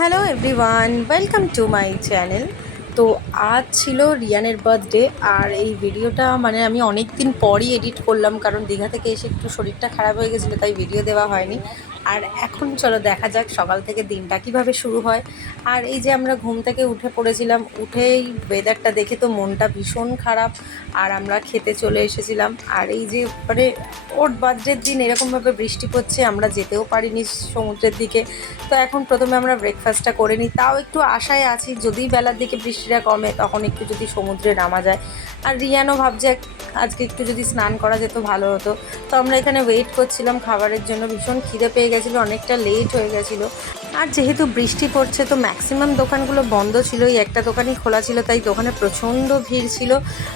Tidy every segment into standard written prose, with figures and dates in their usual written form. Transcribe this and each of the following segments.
Hello everyone, welcome to my channel. তো আজ ছিল রিয়ানের বার্থডে। আর এই ভিডিওটা মানে আমি অনেক দিন পরই এডিট করলাম, কারণ দীঘা থেকে এসে একটু শরীরটা খারাপ হয়ে গেছিলো, তাই ভিডিও দেওয়া হয়নি। আর এখন চলো দেখা যাক সকাল থেকে দিনটা কিভাবে শুরু হয়। আর এই যে আমরা ঘুম থেকে উঠে পড়েছিলাম, উঠেই ওয়েদারটা দেখে তো মনটা ভীষণ খারাপ। আর আমরা খেতে চলে এসেছিলাম। আর এই যে মানে ওর বার্থডের দিন এরকমভাবে বৃষ্টি পড়ছে, আমরা যেতেও পারিনি সমুদ্রের দিকে। তো এখন প্রথমে আমরা ব্রেকফাস্টটা করে নিই, তাও একটু আশায় আছি যদি বেলার দিকে বৃষ্টিটা কমে তখন একটু যদি সমুদ্রে নামা যায়। আর রিয়ানও ভাবছে আজকে একটু যদি স্নান করা যেত ভালো হতো। তো আমরা এখানে ওয়েট করছিলাম খাবারের জন্য, ভীষণ খিদে পেয়ে গেছিলো, অনেকটা লেট হয়ে গেছিলো। আর যেহেতু বৃষ্টি পড়ছে তো ম্যাক্সিমাম দোকানগুলো বন্ধ ছিল, এই একটা দোকানই খোলা ছিল, তাই দোকানে প্রচণ্ড ভিড় ছিল।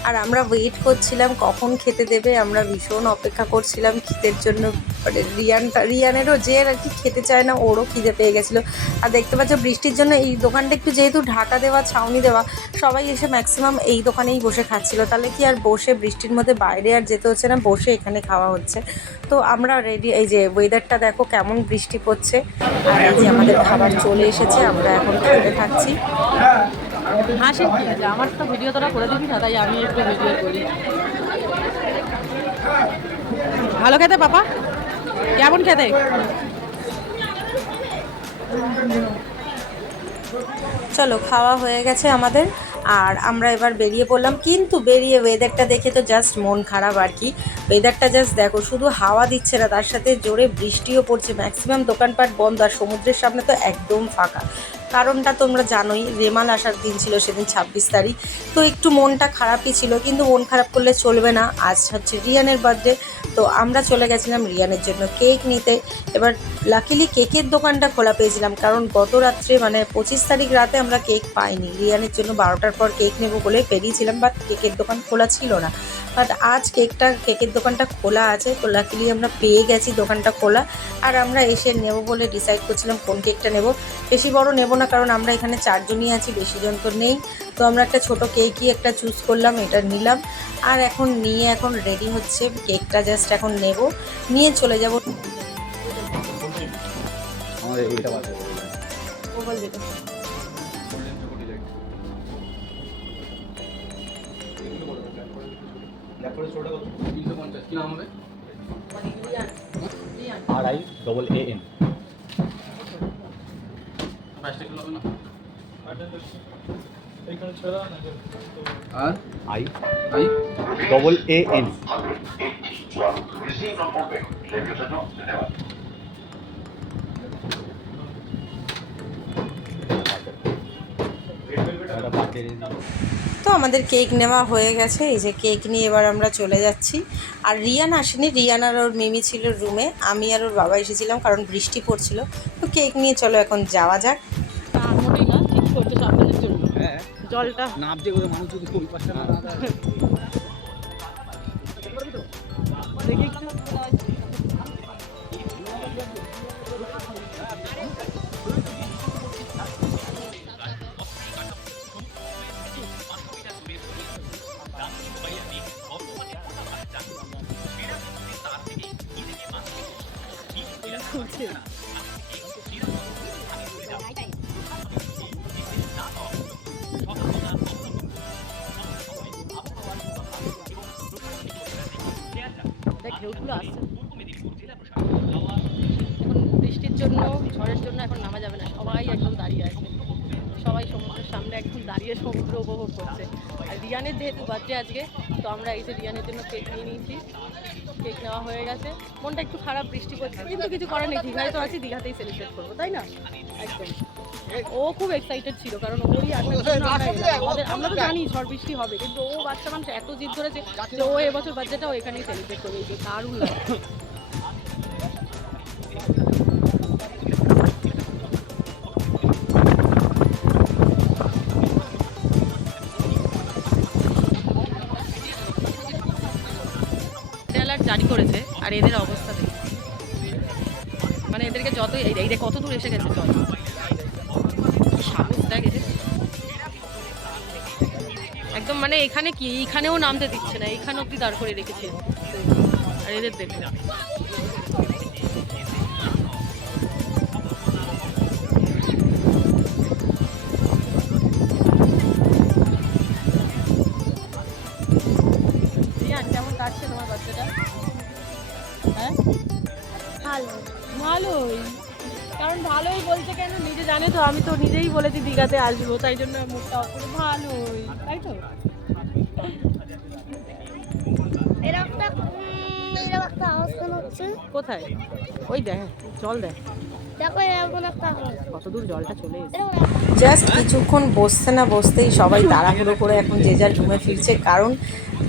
আর আমরা ওয়েট করছিলাম কখন খেতে দেবে, আমরা ভীষণ অপেক্ষা করছিলাম খিদের জন্য। মানে রিয়ানেরও যে আর কি খেতে চায় না, ওরও খিদে পেয়ে গেছিলো। আর দেখতে পাচ্ছ বৃষ্টির জন্য এই দোকানটা একটু যেহেতু ঢাকা দেওয়া, ছাউনি দেওয়া, সবাই এসে ম্যাক্সিমাম এই দোকানেই বসে খাচ্ছিলো। তাহলে কি আর বসে বৃষ্টির মধ্যে বাইরে আর যেতে হচ্ছে না, বসে এখানে খাওয়া হচ্ছে। তো আমরা রেডি, এই যে ওয়েদারটা দেখো কেমন বৃষ্টি পড়ছে। আর এই যে আমাদের খাবার চলে এসেছে, আমরা এখন খেতে থাকছি। হাসির কি আছে, আমার তো ভিডিও তোরা করে দিবি না, তাই আমি একটু ভিডিও করি। ভালো খেতে পাপা, কেমন খেতে? চলো খাওয়া হয়ে গেছে আমাদের, আর আমরা এবার বেরিয়ে পড়লাম। কিন্তু বেরিয়ে ওয়েদারটা দেখে তো জাস্ট মন খারাপ আর কি। ওয়েদারটা জাস্ট দেখো, শুধু হাওয়া দিচ্ছে না, তার সাথে জোরে বৃষ্টিও পড়ছে, ম্যাক্সিমাম দোকানপাট বন্ধ, আর সমুদ্রের সামনে তো একদম ফাঁকা। কারণটা তোমরা জানোই, রেমাল আসার দিন ছিল সেদিন 26 তারিখ। তো একটু মনটা খারাপই ছিল, কিন্তু মন খারাপ করলে চলবে না, আজ হচ্ছে রিয়ানের বার্থডে। তো আমরা চলে গেছিলাম রিয়ানের জন্য কেক নিতে। এবার লাকিলি কেকের দোকানটা খোলা পেয়েছিলাম, কারণ গত রাত্রে মানে 25 তারিখ রাতে আমরা কেক পাইনি। রিয়ানের জন্য 12টার পর কেক নেব বলে বেরিয়েছিলাম, বাট কেকের দোকান খোলা ছিল না। বাট আজ কেকের দোকানটা খোলা আছে, তো লাকিলি আমরা পেয়ে গেছি দোকানটা খোলা। আর আমরা এসে নেব বলে ডিসাইড করছিলাম কোন কেকটা নেব। বেশি বড় নেব না, কারণ আমরা এখানে 4 জনই আছি, বেশি জন তো নেই। তো আমরা একটা ছোট কেকই একটা চুজ করলাম, এটা নিলাম। আর এখন নিয়ে এখন রেডি হচ্ছে, কেকটা জাস্ট এখন নেব, নিয়ে চলে যাব। RIAAN আর IAAN। তো আমাদের কেক নেওয়া হয়ে গেছে, এই যে কেক নিয়ে এবার আমরা চলে যাচ্ছি। আর রিয়ান আসেনি, রিয়ান আর ওর মিমি ছিল রুমে, আমি আর ওর বাবা এসেছিলাম কারণ বৃষ্টি পড়ছিল। তো কেক নিয়ে চলো এখন যাওয়া যাক। মোটেই না, ঠিক করতে সাবধানের জন্য জলটা নাপ দিয়ে করে মানুষ যদি ওই পাশটা না দেখি একটু। ঢেউগুলো আসছে এখন বৃষ্টির জন্য, ঝড়ের জন্য এখন নামা যাবে না, সবাই একদম দাঁড়িয়ে আছে, সবাই সমুদ্রের সামনে একদম দাঁড়িয়ে সমুদ্র উপভোগ করছে। আর রিয়ানের যেহেতু বার্থডে আজকে, তো আমরা এই যে রিয়ানের জন্য কেক নিয়ে নিয়েছি, কেক নেওয়া হয়ে গেছে। মনটা একটু খারাপ, বৃষ্টি পড়ছে, কিন্তু কিছু করার নেই, দীঘায় তো আছি, দীঘাতেই সেলিব্রেট করবো, তাই না? একদম। ও খুব এক্সাইটেড ছিল, কারণ ওরই আসার জন্য আমরা তো জানি ঝড় বৃষ্টি হবে, কিন্তু ও বাচ্চা মানুষ এত জিদ ধরেছে যে ও এবছর বার্থডেটাও এখানেই সেলিব্রেট করবে, এই যে দারুণ লাগে। অ্যালার্ট জারি করেছে, আর এদের অবস্থা দেখি, মানে এদেরকে যতই এই কত দূর এসে গেছে জল, সাহস দেখ এদের। একদম মানে এখানে কি, এইখানেও নামতে দিচ্ছে না, এইখানে অব্দি দাঁড় করে রেখেছে। আর এদের দেখে ভালোই, কারণ ভালোই বলছে কেন, নিজে জানে তো, আমি তো নিজেই বলেছি দীঘাতে আসবো, তাই জন্য মুখটা অফ করে ভালোই, তাই তো। কোথায়? ওই দেখ, জল দেখ, কত দূর জলটা চলে এসেছে। জাস্ট কিছুক্ষণ বসতে না বসতেই সবাই তাড়াহুড়ো করে এখন যে যার রুমে ফিরছে, কারণ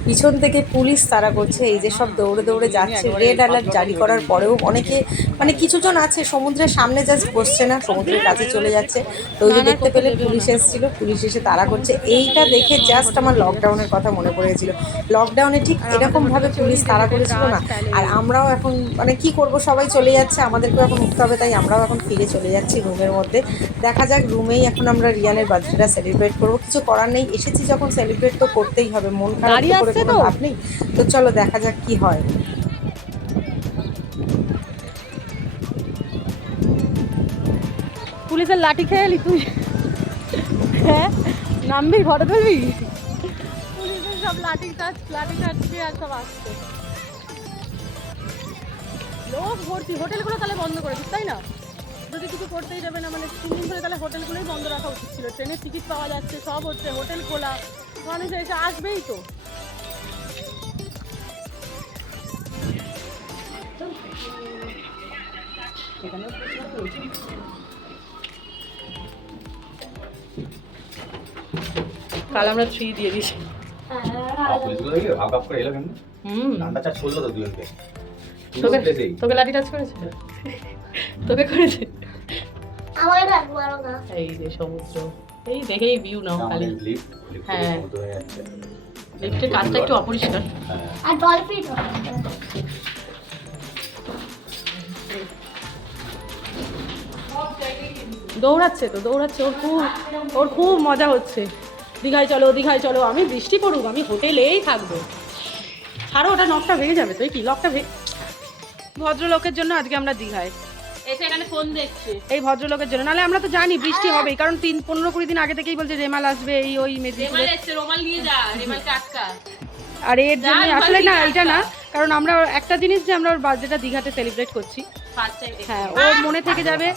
পিছন থেকে পুলিশ তাড়া করছে। এই যে সব দৌড়ে দৌড়ে যাচ্ছে, রেড অ্যালার্ট জারি করার পরেও অনেকে মানে কিছুজন আছে সমুদ্রের সামনে জাস্ট বসছে না, সমুদ্রের কাছে চলে যাচ্ছে। তো ওই যে দেখতে পেলে পুলিশ এসেছিল, পুলিশ এসে তাড়া করছে। এইটা দেখে জাস্ট আমার লকডাউনের কথা মনে পড়ে গেছিল। লকডাউনে ঠিক এরকমভাবে পুলিশ তাড়া করেছিল না। আর আমরাও এখন মানে কি করব, সবাই চলে যাচ্ছে, আমাদেরকেও এখন উঠতে হবে, তাই আমরাও এখন ফিরে চলে যাচ্ছি রুমের মধ্যে। দেখা যাক, রুমেই এখন আমরা রিয়ানের বার্থডেটা সেলিব্রেট করবো। কিছু করার নেই, এসেছি যখন সেলিব্রেট তো করতেই হবে, মন খারাপ তো করে কোনো লাভ নেই। তো চলো দেখা যাক কি হয়। পুলিশের লাঠি খেয়ে এলি তুই? হ্যাঁ, নামবি, ঘরে ধরবি? পুলিশের সব লাঠি চাচ্ছি আর সব আসছে, লোক ভর্তি। হোটেলগুলো তাহলে বন্ধ করে দিস, তাই না? যদি কিছু করতেই যাবে না, মানে 3 দিন ধরে, তাহলে হোটেলগুলোই বন্ধ রাখা উচিত ছিল। ট্রেনের টিকিট পাওয়া যাচ্ছে, সব হচ্ছে, হোটেল খোলা, মানুষ এসে আসবেই তো। কাল আমরা 3 দিয়ে দিছি। পুলিশগুলো দেখি ভাব ভাব করে এলো কেন? ঠান্ডা চার্জ করলো তো দুজনকে। তোকে লাঠি টাচ করেছে? তোকে করেছে? আমার লাগবো আরো না। এই যে সমুদ্র, এই দেখেই ভিউ নাও খালি। হ্যাঁ, লিফটের কাজটা একটু অপরিষ্কার। আর ডলফিন দৌড়াচ্ছে, ওর খুব মজা হচ্ছে। দীঘায় চলো, দীঘায় চলো। আমি বৃষ্টি পড়ুক, আমি হোটেলেই থাকবো। ছাড়ো, ওটা নখটা ভেঙে যাবে। তুই কি লকটা ভদ্রলোকের জন্য আজকে আমরা দীঘায় এসে এখানে ফোন দেখছে, এই ভদ্রলোকের জন্য। নাহলে আমরা তো জানি বৃষ্টি হবেই, কারণ 15-20 দিন আগে থেকেই বলছে রেমাল আসবে, এই ওই মেদিনীপুরে। আর এর জন্য আসলে না, এটা না, কারণ আমরা একটা জিনিস, যে আমরা ওর বার্থডেটা দীঘাতে সেলিব্রেট করছি। হ্যাঁ, ও মনে থেকে যাবে।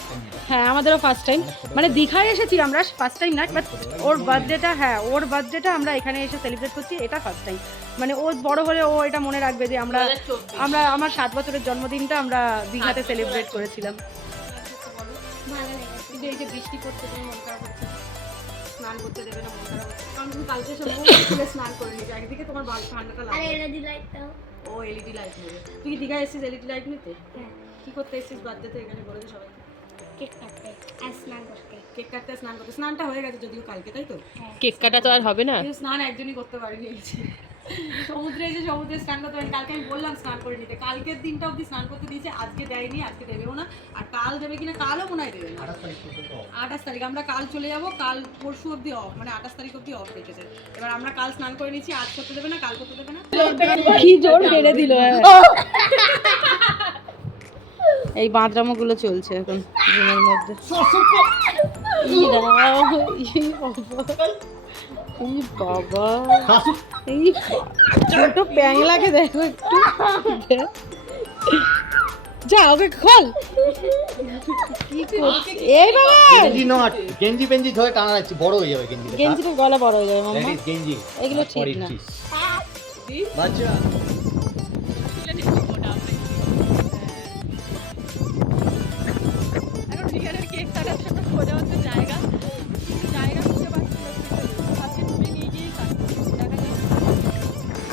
হ্যাঁ, আমাদেরও ফার্স্ট টাইম, মানে দীঘায় এসেছি আমরা, ফার্স্ট টাইম না, বাট ওর বার্থডেটা, হ্যাঁ ওর বার্থডেটা আমরা এখানে এসে সেলিব্রেট করছি, এটা ফার্স্ট টাইম। মানে ও বড় হলে ও এটা মনে রাখবে যে আমরা আমার 7 বছরের জন্মদিনটা আমরা দীঘাতে সেলিব্রেট করেছিলাম। কিন্তু এই যে বৃষ্টি পড়ছে, মন খারাপ হচ্ছে, স্নান করতে দেবে না, মন খারাপ হচ্ছে, কারণ তুমি কালকে সব স্নান করে নিয়েছো। একদিকে তোমার ঠান্ডাটা লাগে। ও এলইডি লাইট নেবে। তুই কি দীঘায় এসেছিস এলইডি লাইট নিতে? কি করতে এসেছিস বার্থডেতে? এখানে বলে দে সবাই। কেক কাটতে আর স্নান করতে। কেক কাটতে, স্নান করতে। স্নানটা হয়ে গেছে যদিও কালকে, তাই তো? কেক কাটা তো আর হবে না। স্নান একজনই করতে পারিনি। সমুদ্রে এসে সমুদ্রে স্নান করতে পারিনি। কালকে আমি বললাম স্নান করে নিতে, কালকের দিনটা অবধি স্নান করতে দিয়েছে, আজকে দেয়নি, আজকে দেবেও না। আর কাল দেবে কিনা, কালও মনে হয় দেবে না। 28 তারিখ আমরা কাল চলে যাবো, কাল পরশু অবধি অফ, মানে 28 তারিখ অবধি অফ রেখেছে। এবার আমরা কাল স্নান করে নিচ্ছি, আজ করতে দেবে না, কাল করতে দেবে না। কি জোর মেরে দিল। এই বাঁদরামোগুলো চলছে এখন রুমের মধ্যে। এই বাবা, এই ছোট প্যাংলাকে দেখো একটু, যা ওকে খোল। কি করছে এই বাবা? গেঞ্জি নট, গেঞ্জি পেঞ্জি ধরে টানা যাচ্ছে, বড় হয়ে যাবে গেঞ্জিটা। গেঞ্জিটা গলা বড় হয়ে যাবে মাম্মা, গেঞ্জি এগুলো ঠিক না। বাচ্চা এখন রিয়ানের কেক কাটার জন্য খোঁজা হচ্ছে জায়গা খুঁজে পাচ্ছি না। আজকে তুমি নিয়ে গিয়েই কাটবো, দেখা যাক।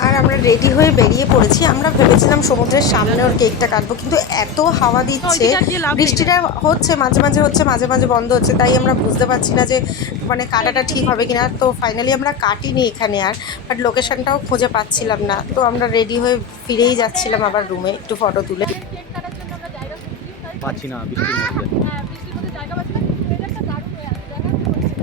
আর আমরা রেডি হয়ে বেরিয়ে পড়েছি। আমরা ভেবেছিলাম সমুদ্রের সামনে ওর কেকটা কাটবো, কিন্তু এত হাওয়া দিচ্ছে, বৃষ্টিটা হচ্ছে, মাঝে মাঝে হচ্ছে, মাঝে মাঝে বন্ধ হচ্ছে, তাই আমরা বুঝতে পারছি না যে মানে কাটাটা ঠিক হবে কিনা। তো ফাইনালি আমরা কাটিনি এখানে আর, বাট লোকেশনটাও খুঁজে পাচ্ছিলাম না। তো আমরা রেডি হয়ে ফিরেই যাচ্ছিলাম আবার রুমে একটু ফটো তুলে। কেক কাটার জন্য আমরা জায়গা খুঁজছি, তাই তো? পাচ্ছি না বৃষ্টির মধ্যে। হ্যাঁ, বৃষ্টির মধ্যে জায়গা পাচ্ছি না, কিন্তু ওয়েদারটা দারুণ হয়ে আছে। দেখা কি হচ্ছে।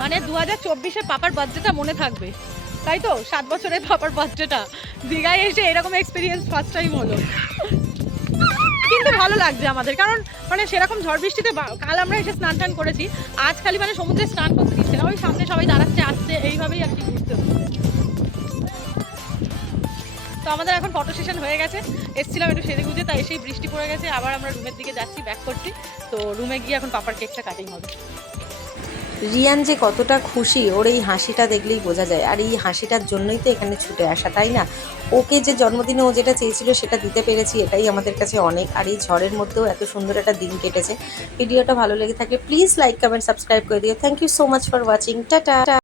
মানে 2024-এ পাপার বার্থডেটা মনে থাকবে, তাই তো? 7 বছরের পাপার বার্থডেটা দীঘায় এসে এরকম এক্সপিরিয়েন্স ফার্স্ট টাইম হলো। কিন্তু ভালো লাগছে আমাদের, কারণ মানে সেরকম ঝড় বৃষ্টিতে কাল আমরা এসে স্নান টান করেছি, আজ খালি মানে সমুদ্রে স্নান করতে দিচ্ছে না, ওই সামনে সবাই দাঁড়াচ্ছে আসছে এইভাবেই আর কি ঘুরতে হচ্ছে। তো আমাদের এখন ফটো সেশন হয়ে গেছে, এসেছিলাম একটু সেরে গুজে, তাই এসেই বৃষ্টি পড়ে গেছে, আবার আমরা রুমের দিকে যাচ্ছি, ব্যাক করছি। তো রুমে গিয়ে এখন পাপার কেকটা কাটিং হবে। রিয়ান যে কতটা খুশি ওর এই হাসিটা দেখলেই বোঝা যায়, আর এই হাসিটার জন্যই তো এখানে ছুটে আসা, তাই না? ওকে যে জন্মদিনে ও যেটা চেয়েছিল সেটা দিতে পেরেছি, এটাই আমাদের কাছে অনেক। আর এই ঝড়ের মধ্যেও এত সুন্দর একটা দিন কেটেছে। ভিডিওটা ভালো লেগে থাকলে প্লিজ লাইক কমেন্ট সাবস্ক্রাইব করে দিও। Thank you so much for watching. Tata.